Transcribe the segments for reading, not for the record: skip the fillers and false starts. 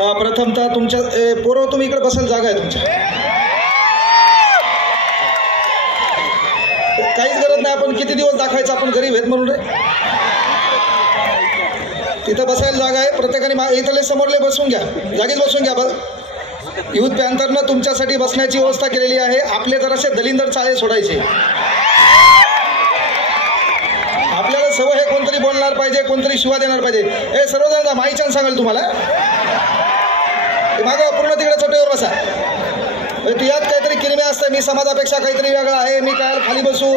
प्रथमतः तुमच्या पोरं तुम्ही इकडे बसायला जागा आहे तुमच्या, काहीच गरज नाही. आपण किती दिवस दाखवायचं आपण गरीब आहेत म्हणून रे. तिथं बसायला जागा आहे, प्रत्येकाने इथले समोरले बसून घ्या, जागीच बसून घ्या. बस युथ पॅन्थरनं तुमच्यासाठी बसण्याची व्यवस्था केलेली आहे. आपले जरासे दलिंदर चाळे सोडायचे. आपल्याला सवय हे कोणतरी बोलणार पाहिजे, कोणतरी शिवा देणार पाहिजे. हे सर्वजण माईच्यान सांगाल तुम्हाला, मागं पूर्ण तिकडे चोट्यावर बसा. तू यात काहीतरी किरमे असतं, मी समाजापेक्षा काहीतरी वेगळा आहे, मी काय खाली बसू.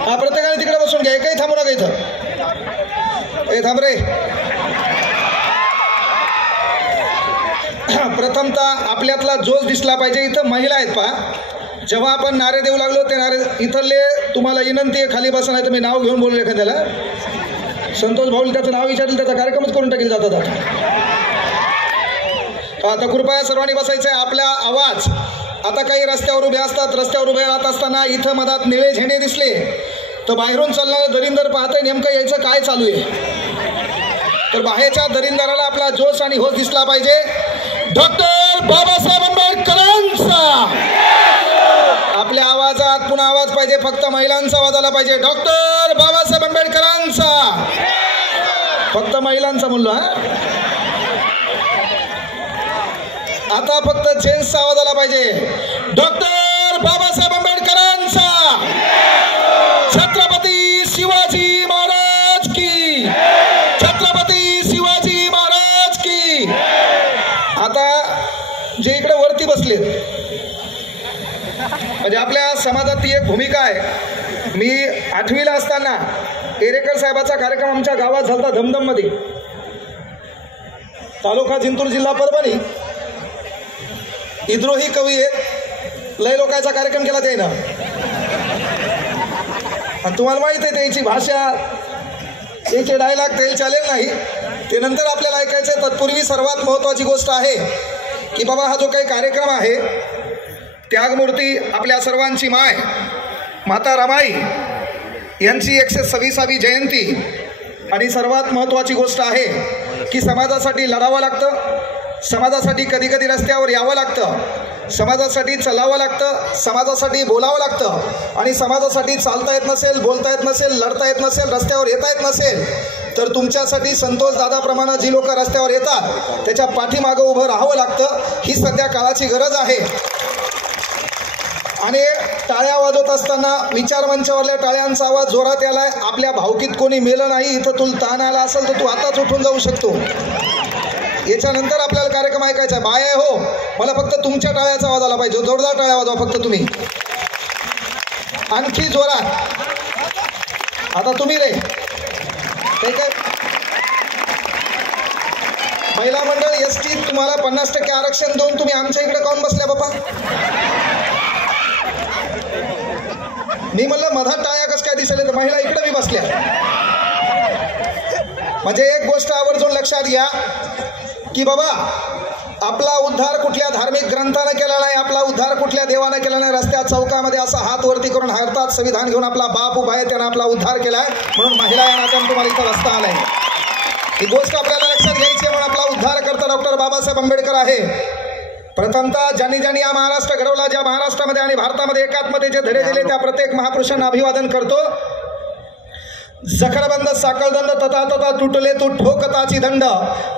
हा प्रत्येकाने तिकडे बसून घ्या, एकही थांबू नका इथं. हे थांब रे. प्रथमतः आपल्यातला जोश दिसला पाहिजे. इथं महिला आहेत पहा, जेव्हा आपण नारे देऊ लागलो ते नारे इथले तुम्हाला विनंती आहे खाली बसा, नाही तर मी नाव घेऊन बोलले एखाद्याला. संतोष भाऊला त्याचं नाव विचारलं त्याचा कार्यक्रमच करून टाकेल जातात. आता कृपया सर्वांनी बसायचं आहे. आपला आवाज आता काही रस्त्यावर उभे असतात, रस्त्यावर उभे राहत असताना इथं मधात निळे झेंडे दिसले तर बाहेरून चालणारं दरिंदर पाहतंय नेमकं यायचं काय चालू आहे. तर बाहेरच्या दरिंदराला आपला जोश आणि होश दिसला पाहिजे. डॉक्टर बाबासाहेब आंबेडकरांचा आपल्या आवाजात पुन्हा आवाज पाहिजे, फक्त महिलांचा आवाज आला पाहिजे. डॉक्टर बाबासाहेब आंबेडकरांचा, फक्त महिलांचा म्हणलो. हा आता फक्त जेंट्सचा आवाज आला पाहिजे. डॉक्टर बाबासाहेब आंबेडकरांचा, छत्रपती शिवाजी महाराज की, छत्रपती शिवाजी महाराज की. आता जे इकडे वरती बसलेत म्हणजे आपल्या समाजात ती एक भूमिका आहे. मी 8वीला असताना एरेकर साहेबाचा कार्यक्रम आमच्या गावात झाला धमधम मध्ये, तालुका जिंतूर जिल्हा परभणी. विद्रोही कवी आहेत, लय लोकांचा कार्यक्रम केला त्यानं. आणि तुम्हाला माहित आहे त्याची भाषा, त्याचे डायलॉग त्याला चालेल नाही, ते नंतर आपल्याला ऐकायचं. तत्पूर्वी सर्वात महत्त्वाची गोष्ट आहे की बाबा हा जो काही कार्यक्रम आहे, त्यागमूर्ती आपल्या सर्वांची माय माता रमाई यांची 126वी जयंती. आणि सर्वात महत्त्वाची गोष्ट आहे की समाजासाठी लढावं लागतं, समाजासाठी कधी कधी रस्त्यावर यावं लागतं, समाजासाठी चालावं लागतं, समाजासाठी बोलावं लागतं. आणि समाजासाठी चालता येत नसेल, बोलता येत नसेल, लढता येत नसेल, रस्त्यावर येता येत नसेल तर तुमच्यासाठी संतोष दादाप्रमाणे जी लोक रस्त्यावर येतात त्याच्या पाठीमागं उभं राहावं लागतं. ही सध्या काळाची गरज आहे. आणि टाळ्या वाजवत असताना विचारमंचावरल्या टाळ्यांचा आवाज जोरात यालाय. आपल्या भावकीत कोणी मेलं नाही, इथं तुला ताण आला असेल तर तू आताच उठून जाऊ शकतो. याच्यानंतर आपल्याला कार्यक्रम ऐकायचा आहे. बाय हो, मला फक्त तुमच्या टाळ्याचा आवाज आला पाहिजे. जोरदार टाळ्या वाजवा फक्त तुम्ही, आणखी जोरात. आता तुम्ही रे काय महिला मंडळ एसटी तुम्हाला 50% आरक्षण देऊन तुम्ही आमच्या इकडे काऊन बसल्या बाबा? मी म्हणलं मधात टाळ्या कसं काय दिसले तर महिला इकडे बी बसल्या. म्हणजे एक गोष्ट आवर्जून लक्षात घ्या की बाबा आपला उद्धार कुठल्या धार्मिक ग्रंथानं केला नाही, आपला उद्धार कुठल्या देवानं केला नाही. रस्त्या चौकामध्ये असा हात वरती करून हातात संविधान घेऊन आपला बाप उभा आहे, त्यानं आपला उद्धार केलाय म्हणून महिला या नात्यानं तुम्हाला इथं रस्ता आलाय. ही गोष्ट आपल्याला लक्षात घ्यायची आहे. म्हणून आपला उद्धार करता डॉक्टर बाबासाहेब आंबेडकर आहे. प्रथमतः ज्यांनी ज्यांनी हा महाराष्ट्र घडवला, ज्या महाराष्ट्रामध्ये आणि भारतामध्ये एकात्मतेचे धडे दिले त्या प्रत्येक महापुरुषांना अभिवादन करतो. जखडबंद साखळदंड तथा तथा तुटले तू ठोकताची दंड,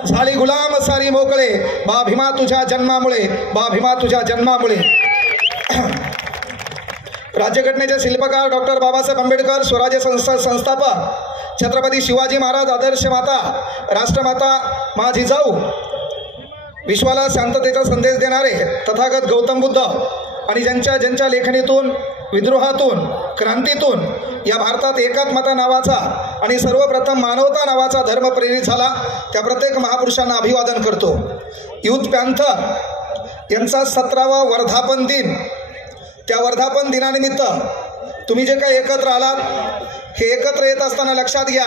झाली गुलाम सारी मोकळे, बा भीमा तुझ्या जन्मामुळे, बा भीमा तुझ्या जन्मामुळे. राज्यघटनेचे शिल्पकार डॉक्टर बाबासाहेब आंबेडकर, स्वराज्य संस्थापक छत्रपती शिवाजी महाराज, आदर्श माता राष्ट्रमाता माझी जाऊ, विश्वाला शांततेचा संदेश देणारे तथागत गौतम बुद्ध आणि ज्यांच्या लेखणीतून, विद्रोहातून, क्रांतीतून या भारतात एकात्मता नावाचा आणि सर्वप्रथम मानवता नावाचा धर्म प्रेरित झाला त्या प्रत्येक महापुरुषांना अभिवादन करतो. युथ पॅन्थर यांचा 17वा वर्धापन दिन. त्या वर्धापन दिनानिमित्त तुम्ही जे काही एकत्र आलात, हे एकत्र येत असताना लक्षात घ्या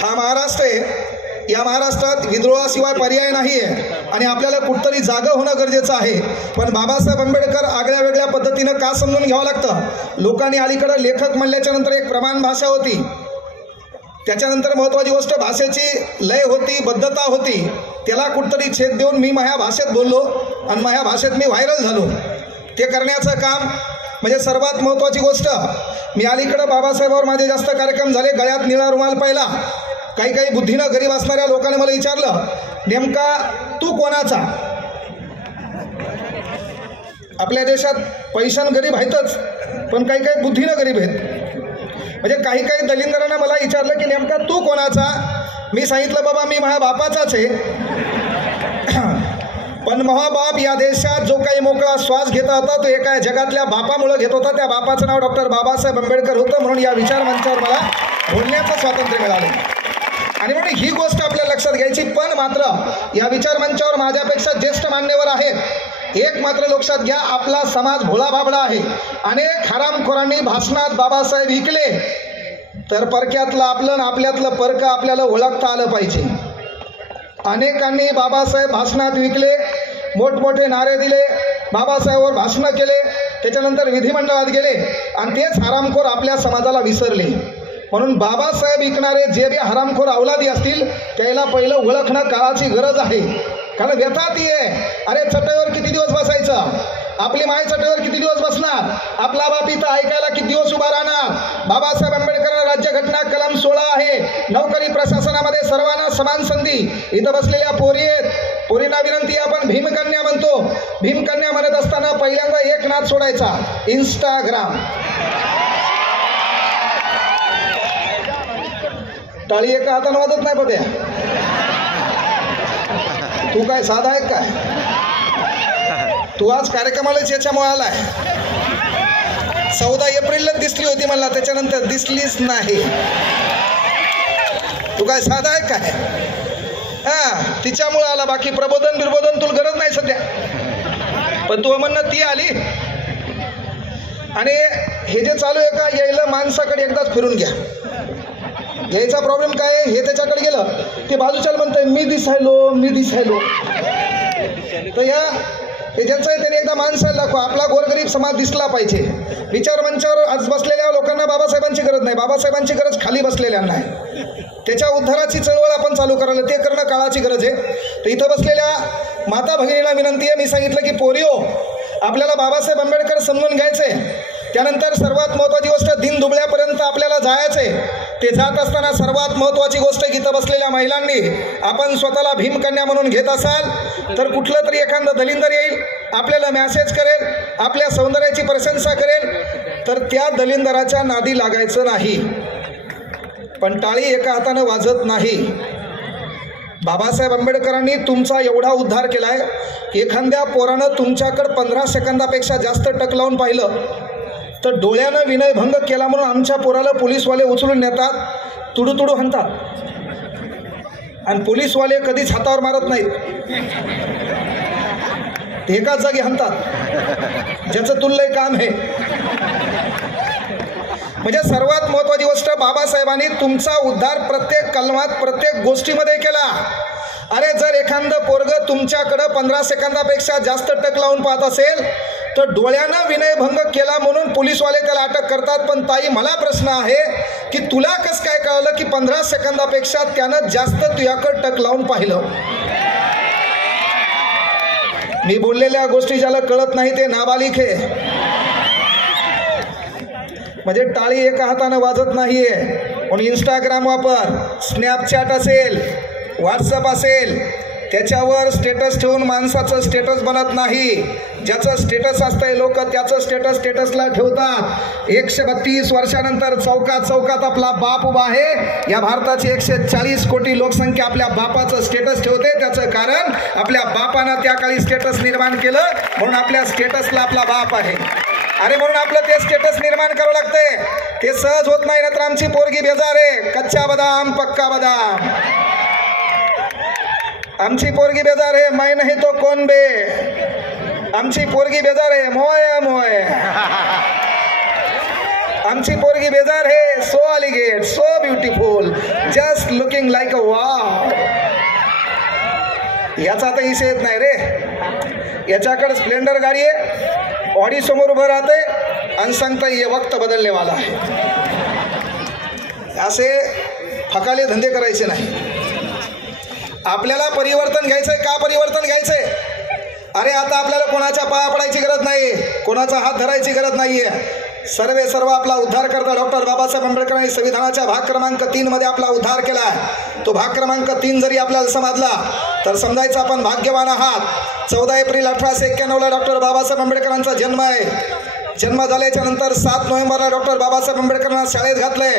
हा महाराष्ट्र आहे. या महाराष्ट्रात विद्रोहाशिवाय पर्याय नाही आहे आणि आपल्याला कुठतरी जागं होणं गरजेचं आहे. पण बाबासाहेब आंबेडकर आगळ्या वेगळ्या पद्धतीनं का समजून घ्यावं लागतं? लोकांनी अलीकडं लेखक म्हणल्याच्या नंतर एक प्रमाण भाषा होती, त्याच्यानंतर महत्त्वाची गोष्ट भाषेची लय होती, बद्धता होती, त्याला कुठतरी छेद देऊन मी माझ्या भाषेत बोललो आणि माझ्या भाषेत मी व्हायरल झालो. ते करण्याचं काम म्हणजे सर्वात महत्त्वाची गोष्ट. मी अलीकडं बाबासाहेबांवर माझे जास्त कार्यक्रम झाले. गळ्यात निळा रुमाल पाहिला. काही काही बुद्धीनं गरीब असणाऱ्या लोकांनी मला विचारलं, नेमका तू कोणाचा? आपल्या देशात पैशानं गरीब आहेतच, पण काही काही बुद्धीनं गरीब आहेत. म्हणजे काही काही दलिंदरांना मला विचारलं की नेमका तू कोणाचा? मी सांगितलं बाबा मी माझ्या बापाचाच आहे. पण महाबाप या देशात जो काही मोकळा श्वास घेता होता तो एका जगातल्या बापामुळे घेत होता. त्या बापाचं नाव डॉक्टर बाबासाहेब आंबेडकर होतं. म्हणून या विचारमंचावर मला बोलण्याचं स्वातंत्र्य मिळालं आणि म्हणून ही गोष्ट आपल्या लक्षात घ्यायची. पण मात्र या विचारमंचावर माझ्यापेक्षा ज्येष्ठ मान्यवर आहेत. एक मात्र लक्षात घ्या, आपला समाज भोळा बाबडा आहे. अनेक हरामखोरांनी भाषणात बाबासाहेब विकले, तर परक्यातलं आपलं आणि आपल्यातलं परक आपल्याला ओळखता आलं पाहिजे. अनेकांनी बाबासाहेब भाषणात विकले, मोठमोठे नारे दिले, बाबासाहेबांवर भाषणं केले, त्याच्यानंतर विधिमंडळात गेले आणि तेच हरामखोर आपल्या समाजाला विसरले. म्हणून बाबासाहेब विकणारे जे बी हरामखोर अवलादी असतील त्याला पहिलं ओळखणं काळाची गरज आहे. कारण व्यथा ती आहे, अरे चटईवर किती दिवस बसायचं? आपली माय चटईवर किती दिवस बसणार? आपला बाप इथं ऐकायला किती दिवस उभा राहणार? बाबासाहेब आंबेडकर राज्यघटना कलम 16 आहे, नोकरी प्रशासनामध्ये सर्वांना समान संधी. इथं बसलेल्या पोरी आहेत, पोरींना विनंती, आपण भीमकन्या म्हणतो. भीमकन्या म्हणत असताना पहिल्यांदा एक नाद सोडायचा, इंस्टाग्राम. टाळी एका हातानं वाजत नाही बघ्या. तू काय साधा आहे काय? तू आज कार्यक्रमालाच याच्यामुळे आलाय. 14 एप्रिलला दिसली होती मला, त्याच्यानंतर दिसलीच नाही. तू काय साधा आहे काय? तिच्यामुळे आला. बाकी प्रबोधन बिरबोधन तुला गरज नाही सध्या. पण तू म्हणणं ती आली. आणि हे जे चालू आहे का, यायला माणसाकडे एकदाच फिरून घ्या. यायचा प्रॉब्लेम काय आहे, हे त्याच्याकडे गेलं ते बाजूच्याला म्हणतंय मी दिसायलो मी दिसायलो. तर या हे ज्याचं आहे त्याने एकदा माणसाला दाखवा. आपला गोरगरीब समाज दिसला पाहिजे. विचारमंचावर आज बसलेल्या लोकांना बाबासाहेबांची गरज नाही, बाबासाहेबांची गरज खाली बसलेल्यांना आहे. त्याच्या उद्धाराची चळवळ आपण चालू करायला, ते करणं काळाची गरज आहे. तर इथं बसलेल्या माता भगिनीला विनंती आहे, मी सांगितलं की पोरिओ, आपल्याला बाबासाहेब आंबेडकर समजून घ्यायचे. त्यानंतर सर्वात महत्त्वाची गोष्ट, दिन दुबळ्यापर्यंत आपल्याला जायचंय. ते जात असताना सर्वात महत्त्वाची गोष्ट, इथं बसलेल्या महिलांनी, आपण स्वतःला भीमकन्या म्हणून घेत असाल तर कुठलं तरी एखादं दलिंदर येईल, आपल्याला मॅसेज करेल, आपल्या सौंदर्याची प्रशंसा करेल, तर त्या दलिंदराच्या नादी लागायचं नाही. पण टाळी एका हातानं वाजत नाही. बाबासाहेब आंबेडकरांनी तुमचा एवढा उद्धार केलाय. एखाद्या पोरानं तुमच्याकडं 15 सेकंदापेक्षा जास्त टक लावून पाहिलं तर डोळ्यानं विनयभंग केला म्हणून आमच्या पोराला पोलीसवाले उचलून नेतात, तुडू तुडू हाणतात. आणि पोलीसवाले कधीच हातावर मारत नाहीत, एकाच जागी हाणतात, ज्याचं तुल्य काम आहे. म्हणजे सर्वात महत्त्वाची गोष्ट, बाबासाहेबांनी तुमचा उद्धार प्रत्येक कलमात प्रत्येक गोष्टीमध्ये केला. अरे जर एखादं पोरगं तुमच्याकडं 15 सेकंदापेक्षा जास्त टक लावून पाहत असेल तर डोळ्यानं विनयभंग केला म्हणून पोलीसवाले त्याला अटक करतात. पण ताई, मला प्रश्न आहे की तुला कसं काय कळलं की 15 सेकंदापेक्षा त्यानं जास्त तुझ्याकडं टक लावून पाहिलं? मी बोललेल्या गोष्टी ज्याला कळत नाही ते नाबालिक आहे. म्हणजे टाळी एका हातानं वाजत नाहीये. म्हणून इंस्टाग्राम वापर, स्नॅपचॅट असेल, व्हॉट्सअप असेल, त्याच्यावर स्टेटस ठेवून माणसाचं स्टेटस बनत नाही. ज्याचं स्टेटस असतंय लोक त्याचं स्टेटसला ठेवतात. 132 वर्षानंतर चौकात आपला बाप उभा आहे. या भारताची 140 कोटी लोकसंख्या आपल्या बापाचं स्टेटस ठेवते. त्याचं कारण आपल्या बापानं त्या काळी स्टेटस निर्माण केलं, म्हणून आपल्या स्टेटसला आपला बाप आहे. अरे म्हणून आपलं ते स्टेटस निर्माण करावं लागतंय. ते सहज होत नाही, ना तर आमची पोरगी बेजार आहे, कच्चा बदाम पक्का बदाम. आमची पोरगी बेजार आहे, मैं नहीं तो कौन बे. आमची पोरगी बेजार आहे, मोय मोय. आमची पोरगी बेजार आहे, so elegant, so beautiful, just looking like a wow. याचा आता इशे येत नाही रे. याच्याकडे स्प्लेंडर गाडी आहे, ऑडी समोर उभं राहते आणि सांगता ये वक्त बदलने वाला आहे. असे फकाले धंदे करायचे नाही. आपल्याला परिवर्तन घ्यायचंय. का परिवर्तन घ्यायचंय? अरे आता आपल्याला कोणाच्या पाया पडायची गरज नाही, कोणाचा हात धरायची गरज नाहीये. सर्व आपला उद्धार करता डॉक्टर बाबासाहेब आंबेडकरांनी संविधानाच्या भाग क्रमांक 3 मध्ये आपला उद्धार केला. तो भाग क्रमांक 3 जरी आपल्याला समजला तर समजायचं आपण भाग्यवान आहात. 14 एप्रिल 1891 डॉक्टर बाबासाहेब आंबेडकरांचा जन्म आहे. जन्म झाल्याच्या नंतर 7 नोव्हेंबरला डॉक्टर बाबासाहेब आंबेडकरांना शाळेत घातलंय.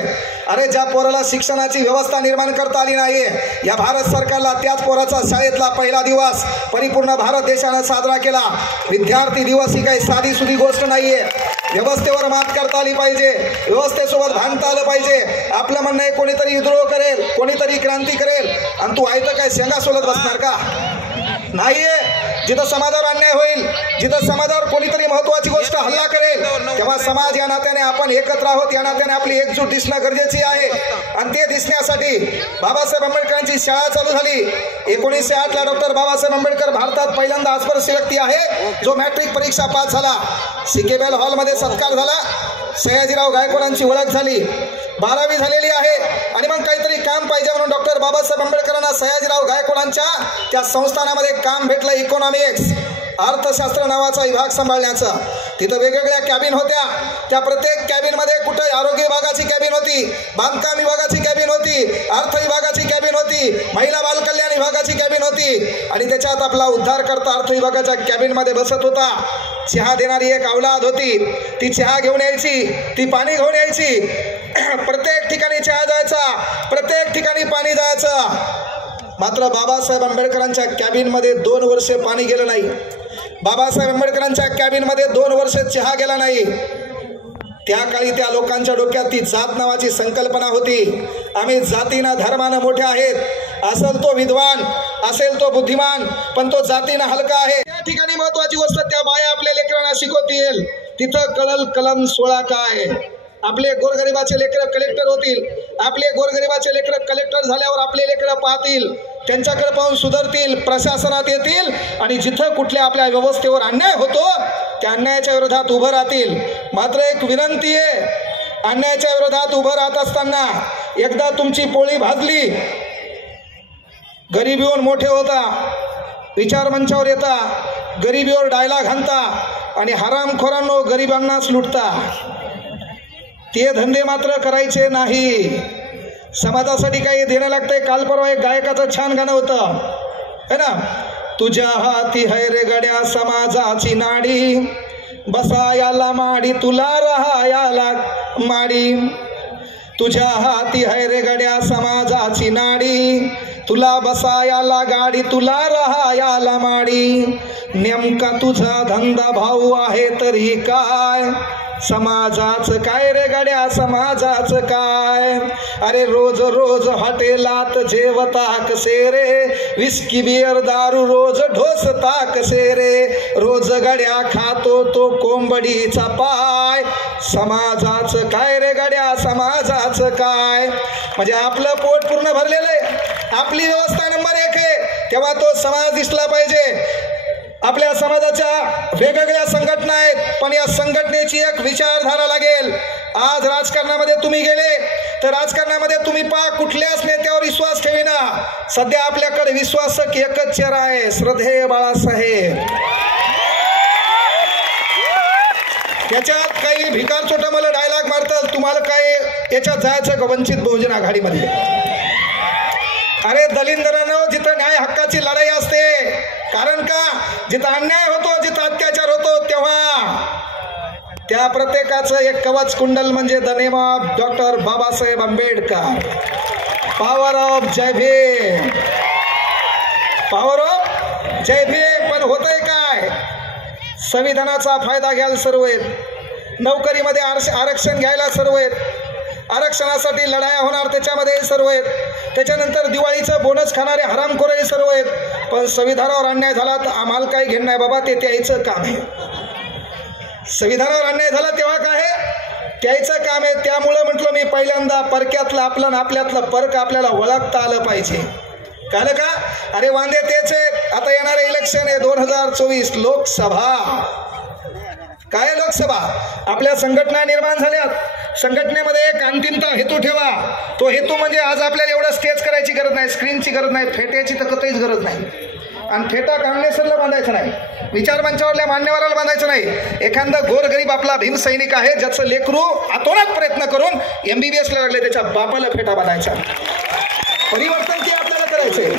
अरे ज्या पोराला शिक्षणाची व्यवस्था निर्माण करता आली नाही, या भारत सरकारला त्याच पोराचा शाळेतला पहिला दिवस परिपूर्ण भारत देशानं साजरा केला. विद्यार्थी दिवस ही काही साधी सुधी गोष्ट नाहीये. व्यवस्थेवर मात करता आली पाहिजे, व्यवस्थेसोबत भांडता आलं पाहिजे. आपलं म्हणणं आहे कोणीतरी विद्रोह करेल, कोणीतरी क्रांती करेल आणि तू आयतं काय शेंगा सोलत बसणार का? नाहीये. जिथं समाजावर अन्याय होईल, जिथं समाजावर कोणीतरी महत्वाची गोष्ट हल्ला करेल, तेव्हा समाज या नात्याने आपण एकत्र आहोत, या नात्याने आपली एकजूट दिसणं गरजेची आहे. आणि ते दिसण्यासाठी बाबासाहेब आंबेडकरांची शाळा चालू झाली. 1908ला डॉक्टर बाबासाहेब आंबेडकर भारतात पहिल्यांदा अस्पृश्य व्यक्ती आहे जो मॅट्रिक परीक्षा पास झाला. सिकेबेल हॉलमध्ये सत्कार झाला. सयाजीराव गायकवाडांची ओळख झाली. 12वी झालेली आहे आणि मग काहीतरी काम पाहिजे म्हणून डॉक्टर बाबासाहेब आंबेडकरांना सयाजीराव गायकवाडांच्या त्या संस्थानामध्ये काम भेटलं. इकॉनॉमिक्स, अर्थशास्त्र नावाचा विभाग सांभाळण्याचं. तिथं वेगवेगळ्या कॅबिन होत्या. त्या प्रत्येक कॅबिनमध्ये कुठं आरोग्य विभागाची कॅबिन होती, बांधकाम विभागाची कॅबिन होती, अर्थ विभागाची कॅबिन होती, महिला बालकल्याण विभागाची कॅबिन होती. आणि त्याच्यात आपला उद्धार करता अर्थ विभागाच्या कॅबिनमध्ये बसत होता. चहा देणारी एक अवलाद होती. ती चहा घेऊन यायची, ती पाणी घेऊन यायची. प्रत्येक ठिकाणी चहा जायचा, प्रत्येक ठिकाणी पाणी जायचं. मात्र बाबासाहेब आंबेडकरांच्या कॅबिनमध्ये 2 वर्षे पाणी गेलं नाही. बाबासाहेब आंबेडकरांच्या कॅबिनमध्ये 2 वर्ष चहा गेला नाही. त्या काळी त्या लोकांच्या डोक्यात ती जात नावाची संकल्पना होती. आम्ही जातीनं धर्मानं मोठे आहेत. असेल तो विद्वान, असेल तो बुद्धिमान, पण तो जातीनं हलका आहे. त्या ठिकाणी महत्वाची गोष्ट त्या बाया आपल्या लेकरांना शिकवतील. तिथं कळल कलम 16 काय. आपले गोरगरिबाचे लेकरं कलेक्टर होतील. आपले गोरगरिबाचे लेकरं कलेक्टर झाल्यावर आपले लेकरं पाहतील, त्यांच्याकडे पाहून सुधारतील, प्रशासनात येतील आणि जिथं कुठल्या आपल्या व्यवस्थेवर अन्याय होतो त्या अन्यायाच्या विरोधात उभं राहतील. मात्र एक विनंती आहे, अन्यायाच्या विरोधात उभं राहत असताना एकदा तुमची पोळी भाजली, गरिबीवर मोठे होता, विचार मंचावर येता, गरिबीवर डायलॉग हाणता आणि हरामखोरांनो गरिबांनाच लुटता. ते धंदे मात्र करायचे नाही. समाजासाठी काही देणं लागतंय. काल परवा एक गायकाचं छान गाणं होतं है ना, तुझ्या हाती है रे गड्या समाजाची नाडी, बसायाला माडी तुला राहायाला माडी. तुझ्या हाती है रे गड्या समाजाची नाडी, तुला बसायाला गाडी तुला राहायाला माडी. नेमका तुझा धंदा भाऊ आहे तरी काय, समाजाचं काय रे गड्या समाजाचं काय. अरे रोज रोज हॉटेलात जेवता कसे रे, विस्की बियर दारू रोज ढोसता कसे रे. रोज गड्या खातो तो कोंबडीचा पाय, समाजाचं काय रे गड्या समाजाचं काय. म्हणजे आपलं पोट पूर्ण भरलेलं आहे, आपली व्यवस्था नंबर 1 आहे, तेव्हा तो समाज दिसला पाहिजे. आपल्या समाजाच्या वेगवेगळ्या संघटना आहेत, पण या संघटनेची एक विचारधारा लागेल. आज राजकारणामध्ये तुम्ही गेले तर राजकारणामध्ये तुम्ही कुठल्याच नेत्यावर विश्वास ठेविना. सध्या आपल्याकडे विश्वासक एकच चेहरा आहे, श्रद्धेय बाळासाहेब. त्याच्यात काही भिकार छोटा मला डायलॉग मारतात, तुम्हाला काय याच्यात जायचं का वंचित बहुजन आघाडीमध्ये. अरे दलिंदरांनो, जिथं न्याय हक्काची लढाई असते, कारण का जिथं अन्याय होतो, जिथं अत्याचार होतो, तेव्हा त्या प्रत्येकाचं एक कवच कुंडल म्हणजे the name of doctor Babasaheb Ambedkar. Power of Jai Bhim, power of Jai Bhim. पण होतंय काय, संविधानाचा फायदा घ्यायला सर्व आहेत, नोकरीमध्ये आरक्षण घ्यायला सर्व आहेत, आरक्षणासाठी लढाया होणार त्याच्यामध्ये सर्व आहेत, त्याच्यानंतर दिवाळीचं बोनस खाणारे हरामखोरही सर्व आहेत. पण संविधानावर अन्याय झाला तर आम्हाला काही घेणं नाही बाबा, ते त्याचं काम आहे. संविधानावर अन्याय झाला तेव्हा काय आहे, त्याचं काम आहे. त्यामुळं म्हटलं मी पहिल्यांदा परक्यातलं आपलं आणि आपल्यातलं परक आपल्याला ओळखता आलं पाहिजे. कळलं का. अरे वांदे तेच आहेत. आता येणारे इलेक्शन आहे 2024 लोकसभा. काय लोकसभा, आपल्या संघटना निर्माण झाल्यात, संघटनेमध्ये एक अंतिमता हेतू ठेवा. तो हेतू म्हणजे आज आपल्याला एवढं स्टेज करायची गरज नाही, स्क्रीनची गरज नाही, फेट्याची तर कधीच गरज नाही. आणि फेटा काँग्रेसला बांधायचं नाही, विचारमंचावरल्या मान्यवराला बांधायचं नाही. एखादा गोरगरीब आपला भीमसैनिक आहे ज्याचं लेकरू आतोनात प्रयत्न करून MBBSला लागले, त्याच्या बापाला फेटा बांधायचा. परिवर्तन ते आपल्याला करायचंय,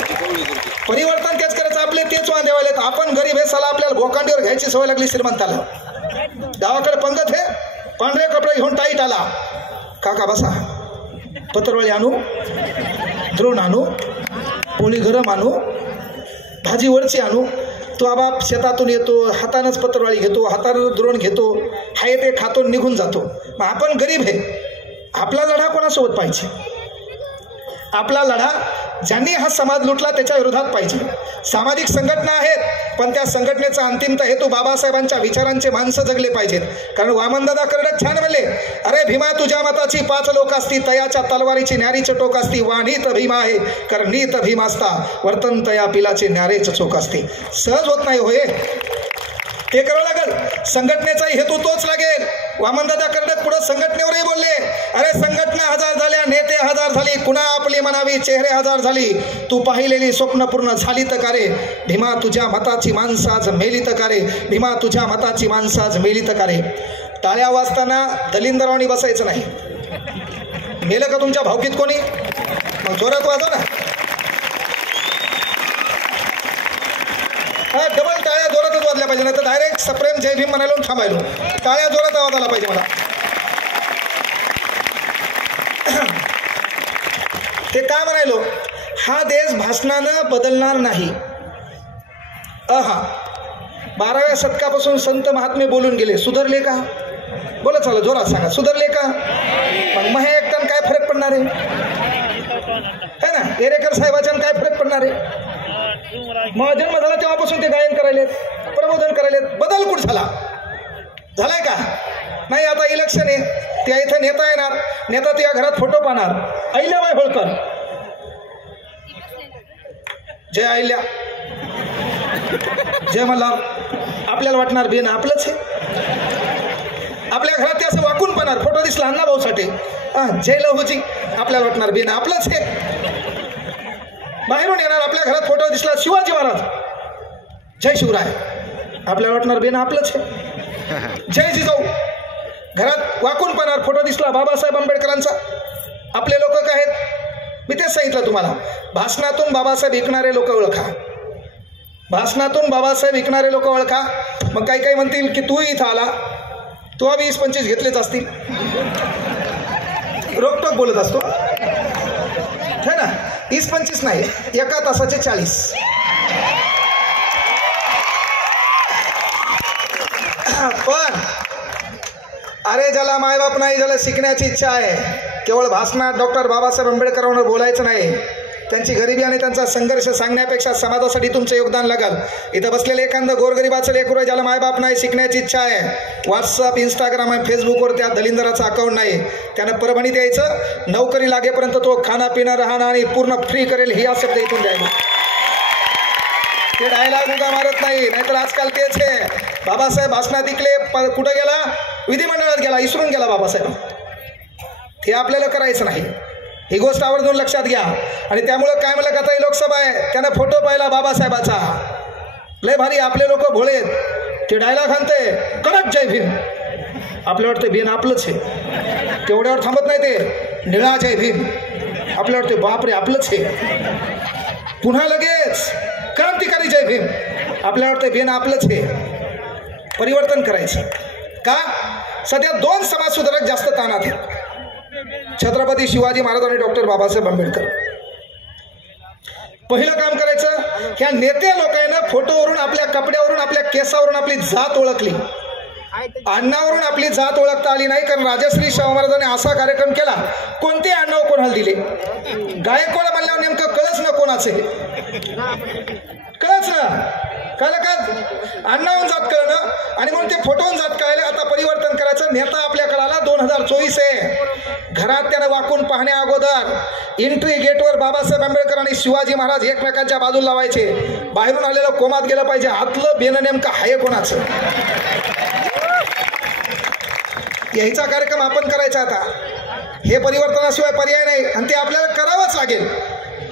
परिवर्तन तेच करायचं. आपले तेच वांदेवाले. आपण गरीब हे साला आपल्याला भोकांडीवर घ्यायची सवय लागली श्रीमंताला. गावाकडे पंगत हे पांढरे कपडे घेऊन टाईट आला, काका बसा, पत्रवळी आणू, द्रोण आणू, पोळी गरम आणू, भाजी वरची आणू. तो बाप शेतातून येतो, हातानंच पत्रवाळी घेतो, हातानं द्रोण घेतो, हाय ते खातो, निघून जातो. मग आपण गरीब आहे. आपला लढा कोणासोबत पाहिजे? आपला लढा ज्यांनी हा समाज लुटला त्याच्या विरोधात पाहिजे. सामाजिक संघटना आहेत, पण त्या संघटनेचा अंतिमता हेतू बाबासाहेबांच्या विचारांचे माणसं जगले पाहिजेत. कारण वामनदादा कर्डक छान म्हणले, अरे भीमा तुझ्या मताची 5 लोक असती, तयाच्या तलवारीची न्यारीचे टोक असती, वाणीत भीमा आहे करणीत भीम असता, वर्तन तया पिलाचे न्यारेच चोक असते. सहज होत नाही होय, ते करावं लागेल. संघटनेचाही हेतू तोच लागेल. वामनदादा कर्डक पुढे संघटनेवरही बोलले, अरे संघटना 1000 झाल्या, नेते 1000 झाली, कुणा आपली म्हणावी चेहरे 1000 झाली, तू पाहिलेली स्वप्न पूर्ण झाली तर का रे भीमा तुझ्या मताची माणसं आज मेली तर का रे, भीमा तुझ्या मताची माणसं आज मेली तर का रे. टाळ्या वाजताना दलिंदरावानी बसायचं नाही. मेलं का तुमच्या भावकीत कोणी? मग जोरात वाजव ना. हा डबल टाळ्या जोरातच वाजल्या पाहिजे, नाही तर डायरेक्ट सप्रेम जय भीम म्हणायला थांबायलो. टाळ्या जोरात आवाज आला पाहिजे मला. ते काय म्हणायलो, हा देश भाषणानं बदलणार नाही. 12व्या शतकापासून संत महात्मे बोलून गेले, सुधारले का? बोला चला जोरात सांगा, सुधारले का? मग हे एकट्यानं काय फरक पडणार आहे? है ना, एरेकर साहेबाच्यानं काय फरक पडणार आहे? मग जन्म झाला तेव्हापासून ते गायन करायलेत, प्रबोधन करायलेत. बदल कुठं झालाय का? नाही. आता इलेक्शन आहे, त्या इथं नेता येणार, नेता त्या घरात फोटो पाहणार, अहिल्याबाई होळकर, जय अहिल्या, जय मल्हार. आपल्याला वाटणार बेन आपलंच आहे. आपल्या घरात ते असं वाकून पाहणार, फोटो दिसला अण्णा भाऊ साठे, जय लहूजी, आपल्याला वाटणार बेन आपलंच आहे. बाहेरून येणार, आपल्या घरात फोटो दिसला शिवाजी महाराज, जय शिवराय, आपल्याला वाटणार बेन आपलंच आहे. जय जिजाऊ, घरात वाकून पाहणार, फोटो दिसला बाबासाहेब आंबेडकरांचा, आपले लोक काय आहेत? मी तेच सांगितलं तुम्हाला. भाषणातून बाबासाहेब ऐकणारे लोक ओळखा, भाषणातून बाबासाहेब ऐकणारे लोक ओळखा. मग काही काही म्हणतील की तू इथं आला, तू 20-25 घेतलेच असतील, रोकटोक बोलत असतो, है ना. 20-25 नाही, एका तासाचे 40. पण अरे ज्याला मायबाप नाही, ज्याला शिकण्याची इच्छा आहे, केवळ भाषणात डॉक्टर बाबासाहेब आंबेडकरांवर बोलायचं नाही, त्यांची गरिबी आणि त्यांचा संघर्ष सांगण्यापेक्षा समाजासाठी तुमचं योगदान लागल. इथं बसलेले एखादं गोरगरिबाचं लेकरू ज्याला मायबाप नाही, शिकण्याची इच्छा आहे, व्हॉट्सअप, इंस्टाग्राम आणि फेसबुकवर त्या दलिंदराचं अकाउंट नाही, त्यानं परभणीत यायचं, नोकरी लागेपर्यंत तो खाना पिणं राहणं आणि पूर्ण फ्री करेल, ही शब्द इथून द्यायला. ते डायलॉग उगा मारत नाही, नाहीतर आजकाल तेच आहे. बाबासाहेब भाषणात ऐकले, कुठं गेला? विधिमंडळात गेला, इसरून गेला बाबासाहेब. हे आपल्याला करायचं नाही, ही गोष्ट आवर्जून लक्षात घ्या. आणि त्यामुळं काय म्हणलं का, लोकसभा आहे, त्यानं फोटो पाहिला बाबासाहेबाचा, लय भारी, आपले लोक भोळेत, ते डायलॉग आणते कडक जय भीम, आपल्या वाटतं बेन आपलंच आहे. तेवढ्यावर थांबत नाही, ते निळा जय भीम, आपल्या वाटतं बापरे आपलंच आहे. पुन्हा लगेच क्रांतिकारी जय भीम, आपल्या वाटतं बेन आपलंच आहे. परिवर्तन करायचं का? सध्या 2 समाजसुधारक जास्त ताणात आहेत, छत्रपती शिवाजी महाराज आणि डॉक्टर बाबासाहेब आंबेडकर. पहिलं काम करायचं, ह्या नेते लोकांना फोटोवरून, आपल्या कपड्यावरून, आपल्या केसावरून आपली जात ओळखली, अण्णावरून आपली जात ओळखता आली नाही. कारण राजश्री शाहू महाराजांनी असा कार्यक्रम केला, कोणते अण्णाव कोणाला दिले, गायकवाड म्हणल्यावर नेमकं कळच ना कोणाचे, कळच ना, कळलं का? अण्णावून जात कळणं, आणि म्हणून ते फोटोहून जात कळलं. आता परिवर्तन करायचं. नेता आपल्याकडे आला, 2024 आहे. घरात त्यानं वाकून पाहण्या अगोदर एंट्री गेटवर बाबासाहेब आंबेडकर आणि शिवाजी महाराज एकमेकांच्या बाजूला लावायचे. बाहेरून आलेलं कोमात गेलं पाहिजे, आतलं बेन नेमकं आहे कोणाचं. यायचा कार्यक्रम आपण करायचा आता. हे परिवर्तनाशिवाय पर्याय नाही आणि ते आपल्याला करावंच लागेल.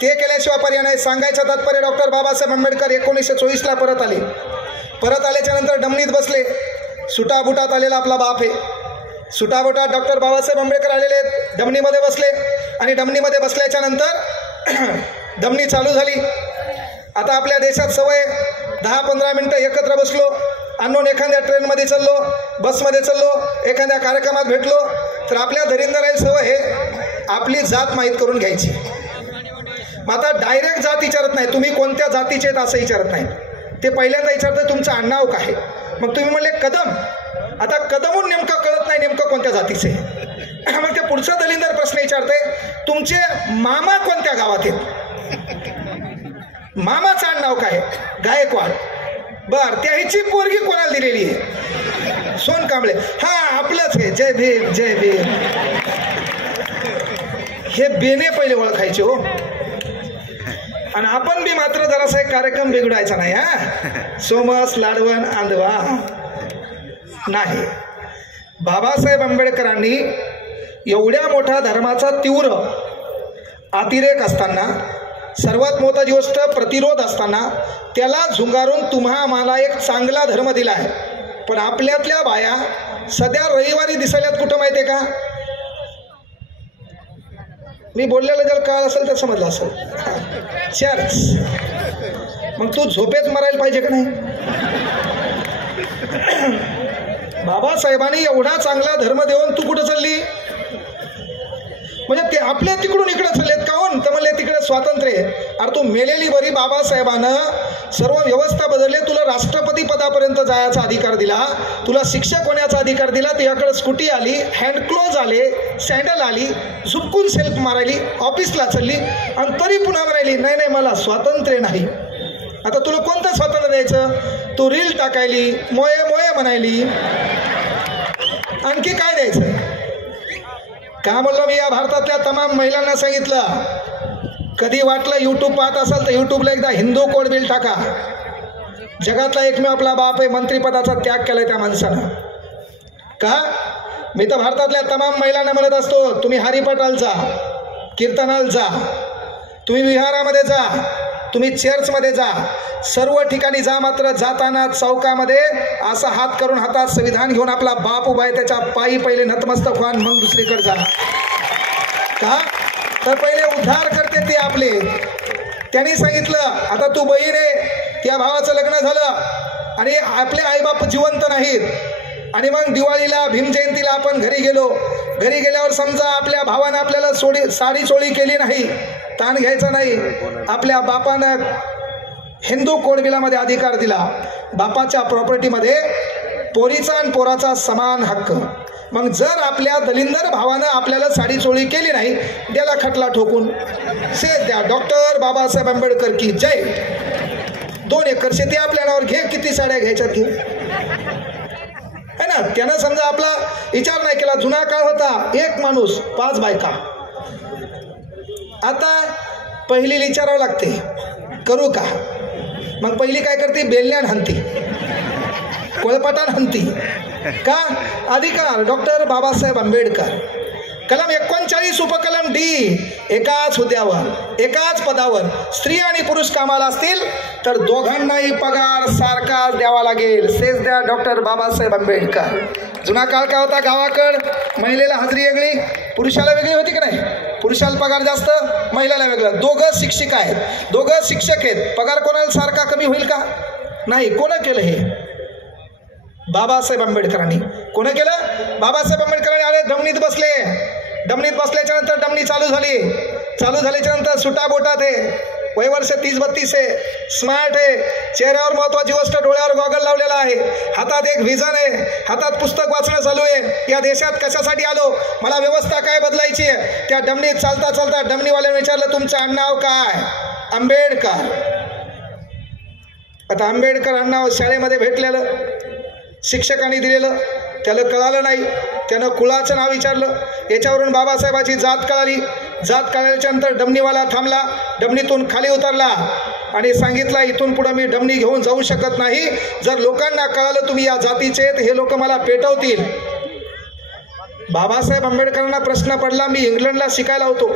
ते केल्याशिवाय पर्याय नाही. सांगायचं तात्पर्य डॉक्टर बाबासाहेब आंबेडकर 1924ला परत आले. परत आल्याच्या नंतर डमणीत बसले. सुटाबुटात आलेला आपला बाप आहे. सुटाबुटात डॉक्टर बाबासाहेब आंबेडकर आलेले आहेत. डमणीमध्ये बसले आणि डमणीमध्ये बसल्याच्या नंतर डमणी चालू झाली. आता आपल्या देशात सवय 10-15 मिनटं एकत्र बसलो, अननोन एखाद्या ट्रेनमध्ये चाललो, बसमध्ये चाललो, एखाद्या कार्यक्रमात भेटलो तर आपल्या दरिंदराची सवय हे आपली जात माहीत करून घ्यायची. मग आता डायरेक्ट जात विचारत नाही, तुम्ही कोणत्या जातीचे आहेत असं विचारत नाही. ते पहिल्यांदा विचारतं तुमचं आडनाव काय. मग तुम्ही म्हणले कदम. आता कदमून नेमकं कळत नाही नेमकं कोणत्या जातीचे. मग ते पुढचा दलिंदर प्रश्न विचारते तुमचे मामा कोणत्या गावात आहेत. मामाचं आडनाव काय. गायकवाड. बर त्या ह्याची पोरगी कोणाला दिलेली आहे. सोनकांबळे. हा आपलंच आहे. जय भीम जय भीम. हे बेने पहिले ओळखायचे हो. आणि आपण बी मात्र जरासा एक कार्यक्रम बिघडायचा नाही. हा सोमस लाडवण आंधवा नाही. बाबासाहेब आंबेडकरांनी एवढ्या मोठ्या धर्माचा तीव्र अतिरेक असताना, सर्वात मोठी गोष्ट प्रतिरोध असताना, त्याला झुंगारून तुम्हा आम्हाला एक चांगला धर्म दिला आहे. पण आपल्यातल्या बाया सध्या रविवारी दिसायल्यात कुठं माहिती आहे का. मी बोललेलं जर काळ असेल तर समजलं असेल. चर्च. मग तू झोपेत मरायला पाहिजे का नाही. बाबासाहेबांनी एवढा चांगला धर्म देऊन तू कुठं चालली. म्हणजे ते आपल्या तिकडून इकडे चाललेत काहून तर म्हणले तिकडे स्वातंत्र्य. अरे तू मेलेली बरी. बाबासाहेबानं सर्व व्यवस्था बदलले. तुला राष्ट्रपती पदापर्यंत जायचा अधिकार दिला, तुला शिक्षक होण्याचा अधिकार दिला. तुझ्याकडे स्कूटी आली, हँड क्लोज आले, सँडल आली, झुपकून सेल्फ मारायली, ऑफिसला चालली आणि तरी पुन्हा म्हणायली नाही नाही मला स्वातंत्र्य नाही. आता तुला कोणतं स्वातंत्र्य द्यायचं. तू रील टाकायली, मोये मोये म्हणायली, आणखी काय द्यायचं. का म्हणलं मी या भारतातल्या तमाम महिलांना सांगितलं, कधी वाटलं यूट्यूब पाहत असाल तर यूट्यूबला एकदा हिंदू कोड बिल टाका. जगातला एकमेव आपला बाप आहे, मंत्रिपदाचा त्याग केलाय त्या माणसानं. का मी तर भारतातल्या तमाम महिलांना म्हणत असतो तुम्ही हरिपाठाला जा, कीर्तनाला जा, तुम्ही विहारामध्ये जा, तुम्ही चर्चमध्ये जा, सर्व ठिकाणी जा. मात्र जाताना चौकामध्ये असा हात करून हातात संविधान घेऊन आपला बाप उभा आहे त्याच्या पायी पहिले नतमस्तक व्हा, मग दुसरीकडे जा. का तर पहिले उद्धार करते ते आपले. त्यांनी सांगितलं आता तू बहीण आहे, त्या भावाचं लग्न झालं आणि आपले आईबाप जिवंत नाहीत आणि मग दिवाळीला भीमजयंतीला आपण घरी गेलो. घरी गेल्यावर समजा आपल्या भावानं आपल्याला साडी चोळी केली नाही, ताण घ्यायचा नाही. आपल्या बापानं हिंदू कोड बिलामध्ये अधिकार दिला. बापाच्या प्रॉपर्टीमध्ये पोरीचा आणि पोराचा समान हक्क. मग जर आपल्या दलिंदर भावानं आपल्याला साडी चोळी केली नाही, त्याला खटला ठोकून शेत द्या. डॉक्टर बाबासाहेब आंबेडकर की जय. 2 एकर शेती आपल्या नावावर घे, किती साड्या घ्यायच्यात घे, है ना. त्यानं समजा आपला विचार नाही केला. जुना काळ होता 1 माणूस 5 बायका. आता पहिली विचारावं लागते करू का. मग पहिली काय करते, बेलण्यान हनती, कोळपाटान हनती. का अधिकार डॉक्टर बाबासाहेब आंबेडकर. कलम 39 उपकलम डी. एकाच हुद्द्यावर एकाच पदावर स्त्री आणि पुरुष कामाला असतील तर दोघांनाही पगार सारखाच द्यावा लागेल. सेस द्या डॉक्टर बाबासाहेब आंबेडकर. जुना काळ काय होता, गावाकड महिलेला हजेरी वेगळी, पुरुषाला वेगळी होती की नाही. पुरुषाला पगार जास्त, महिलाला वेगळं. दोघं शिक्षक आहेत, दोघं शिक्षक आहेत, पगार कोणाला सारखा कमी होईल का नाही. कोणं केलं हे, बाबासाहेब आंबेडकरांनी. कोणं केलं, बाबासाहेब आंबेडकरांनी. आले डमणीत बसले. डमणीत बसल्याच्या नंतर डमणी चालू झाली. चालू झाल्याच्या नंतर सुटाबोटात आहे, वयवर्ष 30-32 आहे, स्मार्ट आहे, चेहऱ्यावर महत्वाची गोष्ट, डोळ्यावर गॉगल लावलेला आहे, हातात एक व्हिजन आहे, हातात पुस्तक वाचणं चालू आहे. या देशात कशासाठी आलो, मला व्यवस्था काय बदलायची आहे. त्या डमणीत चालता चालता डमणीवाल्याने विचारलं तुमचं आडनाव काय. आंबेडकर. आता आंबेडकर आडनाव शाळेमध्ये भेटलेलं, शिक्षकांनी दिलेलं, त्याला कळालं नाही. त्यानं कुळाचं नाव विचारलं, याच्यावरून बाबासाहेबाची जात कळाली. जात कळल्याच्या नंतर डमणीवाला थांबला, डमणीतून खाली उतरला आणि सांगितलं इथून पुढे मी डमणी घेऊन जाऊ शकत नाही. जर लोकांना कळालं तुम्ही या जातीचे तर हे लोक मला पेटवतील. बाबासाहेब आंबेडकरांना प्रश्न पडला, मी इंग्लंडला शिकायला होतो,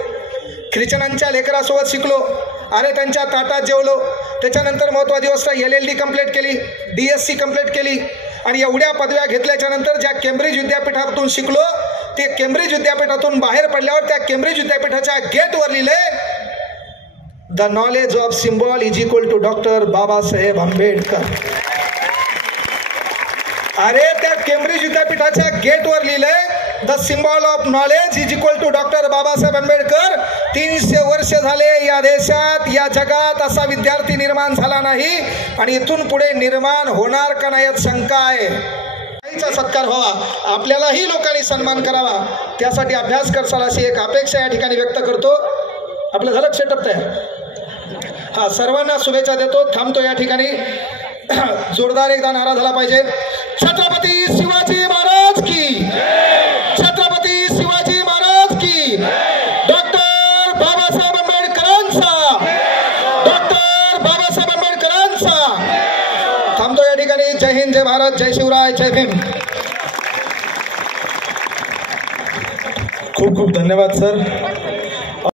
ख्रिश्चनांच्या लेकरासोबत शिकलो, अरे त्यांच्या ताटात जेवलो, त्याच्यानंतर महत्त्वाची गोष्ट LLD कंप्लीट केली, DSc कंप्लीट केली आणि एवढ्या पदव्या घेतल्याच्या नंतर ज्या केम्ब्रिज विद्यापीठातून शिकलो, ते केम्ब्रिज विद्यापीठातून बाहेर पडल्यावर त्या केम्ब्रिज विद्यापीठाच्या गेटवर लिहिले, the knowledge of symbol is equal to doctor Babasaheb Ambedkar. अरे त्या केम्ब्रिज विद्यापीठाच्या गेटवर लिहिलंय, the symbol of knowledge is equal to doctor Babasaheb Ambedkar. 300 वर्ष झाले या देशात, या जगात असा विद्यार्थी निर्माण झाला नाही आणि इथून पुढे निर्माण होणार का नाही यात शंका आहे. सत्कार व्हावा, आपल्यालाही लोकांनी सन्मान करावा, त्यासाठी अभ्यास करसाल अशी एक अपेक्षा या ठिकाणी व्यक्त करतो. आपलं झालं सेटअप तयार? हा, सर्वांना शुभेच्छा देतो, थांबतो या ठिकाणी. जोरदार एकदा नारा झाला पाहिजे. छत्रपती शिवाजी महाराज की, छत्रपती शिवाजी महाराज की, डॉक्टर बाबासाहेब आंबेडकरांचा, डॉक्टर बाबासाहेब आंबेडकरांचा. थांबतो या ठिकाणी. जय हिंद, जय भारत, जय शिवराय, जय भीम. खूप खूप धन्यवाद सर.